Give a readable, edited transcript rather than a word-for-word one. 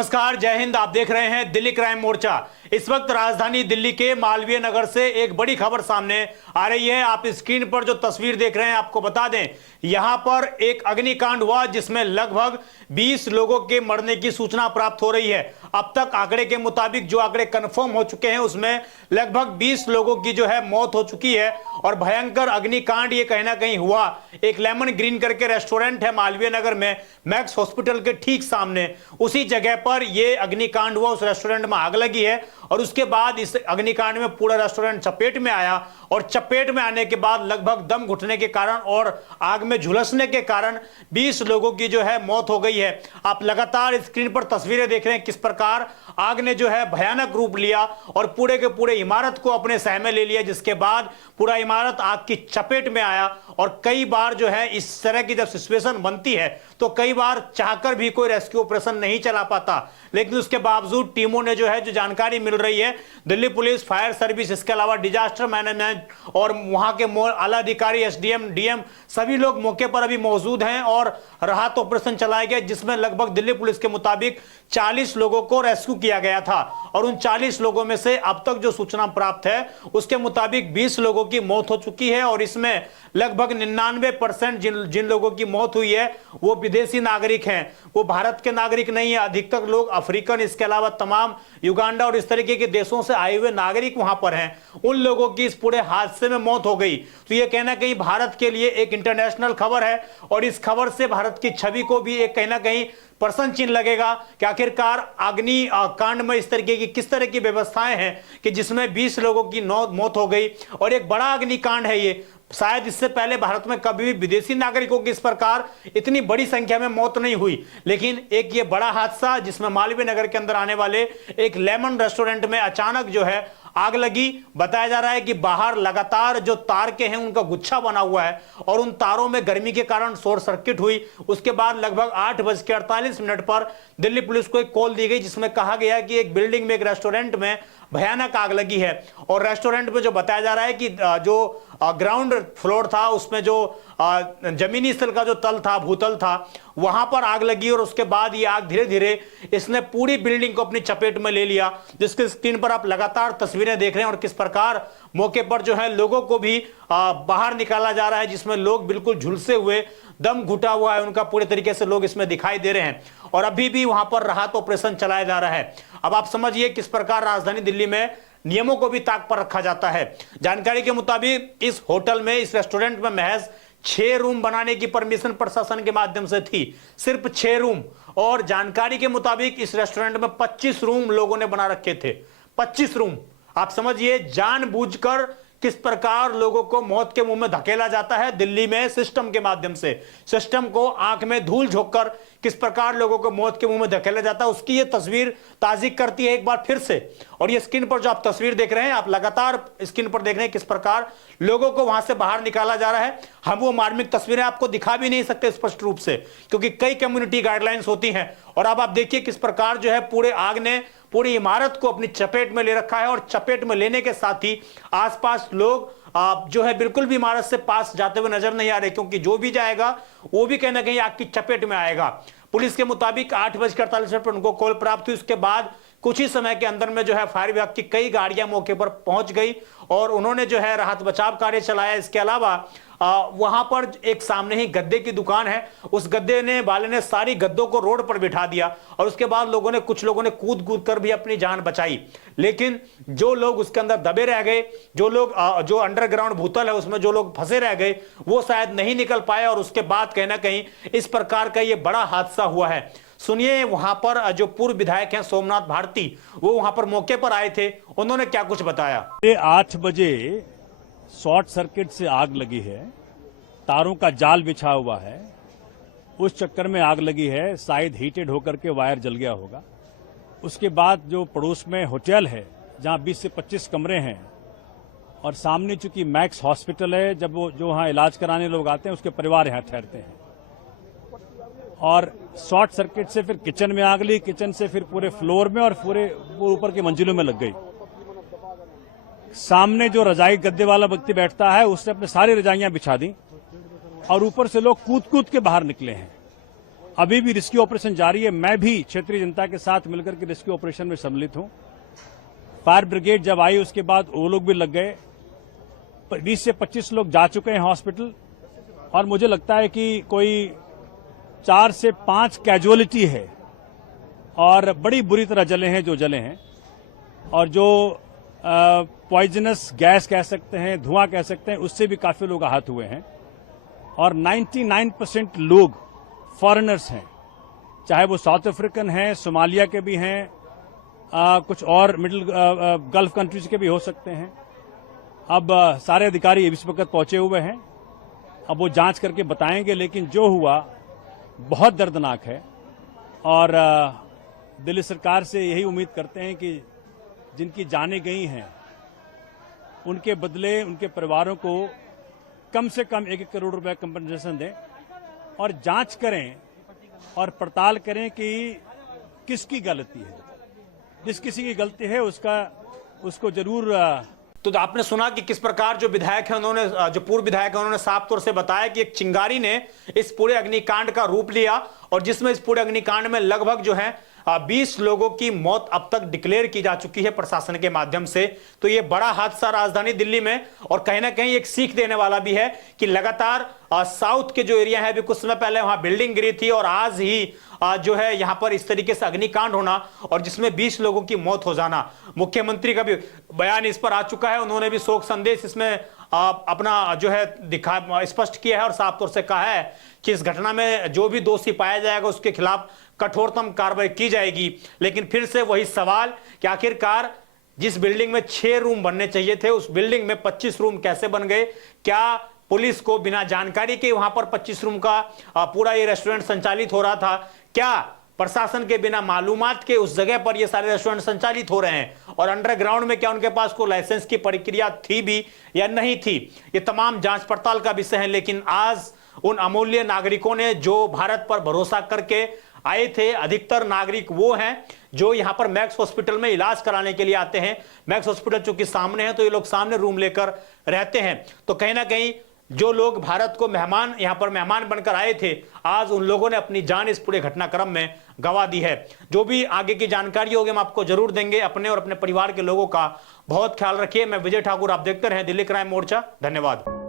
नमस्कार, जय हिंद। आप देख रहे हैं दिल्ली क्राइम मोर्चा। इस वक्त राजधानी दिल्ली के मालवीय नगर से एक बड़ी खबर सामने आ रही है। आप स्क्रीन पर जो तस्वीर देख रहे हैं, आपको बता दें, यहां पर एक अग्निकांड हुआ जिसमें लगभग 20 लोगों के मरने की सूचना प्राप्त हो रही है। अब तक आंकड़े के मुताबिक जो आंकड़े कंफर्म हो चुके हैं उसमें लगभग 20 लोगों की जो है मौत हो चुकी है। और भयंकर अग्निकांड ये कहीं ना कहीं हुआ एक लेमन ग्रीन करके रेस्टोरेंट है मालवीय नगर में, मैक्स हॉस्पिटल के ठीक सामने। उसी जगह पर यह अग्निकांड हुआ, उस रेस्टोरेंट में आग लगी है और उसके बाद इस अग्निकांड में पूरा रेस्टोरेंट चपेट में आया। और चपेट में आने के बाद लगभग दम घुटने के कारण और आग में झुलसने के कारण 20 लोगों की जो है मौत हो गई है। आप लगातार स्क्रीन पर तस्वीरें देख रहे हैं किस प्रकार आग ने जो है भयानक रूप लिया और पूरे के पूरे इमारत को अपने सह में ले लिया, जिसके बाद पूरा इमारत आग की चपेट में आया। और कई बार जो है इस तरह की जब सिचुएशन बनती है तो कई बार चाहकर भी कोई रेस्क्यू ऑपरेशन नहीं चला पाता, लेकिन उसके बावजूद टीमों ने जो है जो जानकारी मिल रही है, दिल्ली पुलिस, फायर सर्विस, इसके अलावा डिजास्टर मैनेजमेंट और वहां के आला अधिकारी, एसडीएम, डीएम, सभी लोग मौके पर अभी मौजूद हैं और राहत ऑपरेशन चलाया गया, जिसमें लगभग दिल्ली पुलिस के मुताबिक 40 लोगों को रेस्क्यू किया गया था। और उन 40 लोगों में से अब तक जो सूचना प्राप्त है उसके मुताबिक 20 लोगों की मौत हो चुकी है। और इसमें लगभग 99% जिन लोगों की मौत हुई है वो विदेशी नागरिक हैं, वो भारत के नागरिक नहीं है। अधिकतर लोग अफ्रीकन, इसके अलावा तमाम युगांडा और इस तरीके के देशों से आए हुए नागरिक वहां पर हैं। उन लोगों की इस पूरे हादसे में मौत हो गई। तो ये कहना कहीं भारत के लिए एक इंटरनेशनल खबर है और इस खबर से भारत की छवि को भी एक कहीं ना कहीं प्रश्न चिन्ह लगेगा कि आखिरकार अग्नि कांड में इस तरीके की किस तरह की व्यवस्थाएं हैं कि जिसमें 20 लोगों की मौत हो गई। और एक बड़ा अग्निकांड है ये। शायद इससे पहले भारत में कभी भी विदेशी नागरिकों की इस प्रकार इतनी बड़ी संख्या में मौत नहीं हुई। लेकिन एक ये बड़ा हादसा जिसमें मालवीय नगर के अंदर आने वाले एक लेमन रेस्टोरेंट में अचानक जो है आग लगी। बताया जा रहा है कि बाहर लगातार जो तार के हैं उनका गुच्छा बना हुआ है और उन तारों में गर्मी के कारण शॉर्ट सर्किट हुई। उसके बाद लगभग 8:48 पर दिल्ली पुलिस को एक कॉल दी गई जिसमें कहा गया कि एक बिल्डिंग में, एक रेस्टोरेंट में भयानक आग लगी है। और रेस्टोरेंट में जो बताया जा रहा है कि जो ग्राउंड फ्लोर था उसमें जो जमीनी स्थल का जो तल था, भूतल था, वहां पर आग लगी। और उसके बाद ये आग धीरे धीरे इसने पूरी बिल्डिंग को अपनी चपेट में ले लिया, जिसके स्क्रीन पर आप लगातार तस्वीरें देख रहे हैं। और किस प्रकार मौके पर जो है लोगों को भी बाहर निकाला जा रहा है, जिसमें लोग बिल्कुल झुलसे हुए, दम घुटा हुआ है उनका, पूरे तरीके से लोग इसमें दिखाई दे रहे हैं। और अभी भी वहां पर राहत ऑपरेशन चलाया जा रहा है। अब आप समझिए किस प्रकार राजधानी दिल्ली में नियमों को भी ताक पर रखा जाता है। जानकारी के मुताबिक इस होटल में, इस रेस्टोरेंट में महज 6 रूम बनाने की परमिशन प्रशासन के माध्यम से थी, सिर्फ 6 रूम। और जानकारी के मुताबिक इस रेस्टोरेंट में 25 रूम लोगों ने बना रखे थे। 25 रूम। आप समझिए जानबूझकर किस प्रकार लोगों को मौत के मुंह में धकेला जाता है दिल्ली में सिस्टम के माध्यम से। सिस्टम को आंख में धूल झोंककर किस प्रकार लोगों को मौत के मुंह में धकेला जाता है, उसकी ये तस्वीर ताज़ी करती है एक बार फिर से। और ये स्क्रीन पर जो आप तस्वीर देख रहे हैं, आप लगातार स्क्रीन पर देख रहे हैं किस प्रकार लोगों को वहां से बाहर निकाला जा रहा है। हम वो मार्मिक तस्वीरें आपको दिखा भी नहीं सकते स्पष्ट रूप से, क्योंकि कई कम्युनिटी गाइडलाइंस होती हैं। और अब आप देखिए किस प्रकार जो है पूरे आग ने पूरी इमारत को अपनी चपेट में ले रखा है। और चपेट में लेने के साथ ही आसपास लोग जो है बिल्कुल भी इमारत से पास जाते हुए नजर नहीं आ रहे, क्योंकि जो भी जाएगा वो भी कहीं ना कहीं आग की चपेट में आएगा। पुलिस के मुताबिक 8:48 पर उनको कॉल प्राप्त हुई। उसके बाद कुछ ही समय के अंदर में जो है फायर विभाग की कई गाड़ियां मौके पर पहुंच गई और उन्होंने जो है राहत बचाव कार्य चलाया। इसके अलावा वहां पर एक सामने ही गद्दे की दुकान है, उस गद्दे वाले ने सारी गद्दों को रोड पर बिठा दिया और उसके बाद कुछ लोगों ने कूद कूद कर भी अपनी जान बचाई। लेकिन जो लोग उसके अंदर दबे रह गए, जो लोग जो अंडरग्राउंड भूतल है उसमें जो लोग फंसे रह गए, वो शायद नहीं निकल पाए। और उसके बाद कहीं ना कहीं इस प्रकार का ये बड़ा हादसा हुआ है। सुनिए वहां पर जो पूर्व विधायक हैं सोमनाथ भारती, वो वहां पर मौके पर आए थे, उन्होंने क्या कुछ बताया। 8 बजे शॉर्ट सर्किट से आग लगी है, तारों का जाल बिछा हुआ है, उस चक्कर में आग लगी है। शायद हीटेड होकर के वायर जल गया होगा। उसके बाद जो पड़ोस में होटल है जहां 20 से 25 कमरे हैं और सामने चूंकि मैक्स हॉस्पिटल है, जब वो जो वहां इलाज कराने लोग आते हैं उसके परिवार यहां ठहरते हैं। और शॉर्ट सर्किट से फिर किचन में आग लगी, किचन से फिर पूरे फ्लोर में और पूरे ऊपर की मंजिलों में लग गई। सामने जो रजाई गद्दे वाला व्यक्ति बैठता है उसने अपने सारी रजाइयां बिछा दी और ऊपर से लोग कूद कूद के बाहर निकले हैं। अभी भी रेस्क्यू ऑपरेशन जारी है। मैं भी क्षेत्रीय जनता के साथ मिलकर के रेस्क्यू ऑपरेशन में सम्मिलित हूं। फायर ब्रिगेड जब आई उसके बाद वो लोग भी लग गए। 20 से 25 लोग जा चुके हैं हॉस्पिटल और मुझे लगता है कि कोई 4 से 5 कैजुअलिटी है और बड़ी बुरी तरह जले हैं जो जले हैं और जो पॉइजनस गैस कह सकते हैं, धुआं कह सकते हैं, उससे भी काफी लोग आहत हुए हैं और 99% लोग फॉरेनर्स हैं, चाहे वो साउथ अफ्रीकन हैं, सोमालिया के भी हैं, कुछ और मिडिल गल्फ कंट्रीज के भी हो सकते हैं। अब सारे अधिकारी इस वक्त पहुंचे हुए हैं, अब वो जांच करके बताएंगे, लेकिन जो हुआ बहुत दर्दनाक है और दिल्ली सरकार से यही उम्मीद करते हैं कि जिनकी जानें गई हैं उनके बदले उनके परिवारों को कम से कम 1-1 करोड़ रुपए कंपनसेशन दें और जांच करें और पड़ताल करें कि किसकी गलती है। जिस किसी की गलती है उसको जरूर। तो आपने सुना कि किस प्रकार जो विधायक हैं उन्होंने, जो पूर्व विधायक हैं, उन्होंने साफ तौर से बताया कि एक चिंगारी ने इस पूरे अग्निकांड का रूप लिया और जिसमें इस पूरे अग्निकांड में लगभग जो है 20 लोगों की मौत अब तक डिक्लेयर की जा चुकी है प्रशासन के माध्यम से। तो ये बड़ा हादसा राजधानी दिल्ली में और कहीं ना कहीं एक सीख देने वाला भी है कि लगातार साउथ के जो एरिया है, अभी कुछ समय पहले वहां बिल्डिंग गिरी थी और आज ही जो है यहां पर इस तरीके से अग्निकांड होना और जिसमें 20 लोगों की मौत हो जाना। मुख्यमंत्री का भी बयान इस पर आ चुका है, उन्होंने भी शोक संदेश इसमें अपना जो है स्पष्ट किया है और साफ तौर से कहा है कि इस घटना में जो भी दोषी पाया जाएगा उसके खिलाफ कठोरतम कार्रवाई की जाएगी। लेकिन फिर से वही सवाल कि आखिरकार जिस बिल्डिंग में 6 रूम बनने चाहिए थे उस बिल्डिंग में 25 रूम कैसे बन गए? क्या पुलिस को बिना जानकारी के वहां पर 25 रूम का पूरा ये रेस्टोरेंट संचालित हो रहा था? क्या प्रशासन के बिना मालूमात के उस जगह पर ये सारे रेस्टोरेंट संचालित हो रहे हैं? और अंडरग्राउंड में क्या उनके पास कोई लाइसेंस की प्रक्रिया थी भी या नहीं थी? ये तमाम जांच पड़ताल का विषय है। लेकिन आज उन अमूल्य नागरिकों ने जो भारत पर भरोसा करके आए थे, अधिकतर नागरिक वो हैं जो यहां पर मैक्स हॉस्पिटल में इलाज कराने के लिए आते हैं। मैक्स हॉस्पिटल चूंकि सामने है तो ये लोग सामने रूम लेकर रहते हैं। तो कहीं ना कहीं जो लोग भारत को यहां पर मेहमान बनकर आए थे, आज उन लोगों ने अपनी जान इस पूरे घटनाक्रम में गंवा दी है। जो भी आगे की जानकारी होगी हम आपको जरूर देंगे। अपने और अपने परिवार के लोगों का बहुत ख्याल रखिए। मैं विजय ठाकुर, आप देखते रहे दिल्ली क्राइम मोर्चा। धन्यवाद।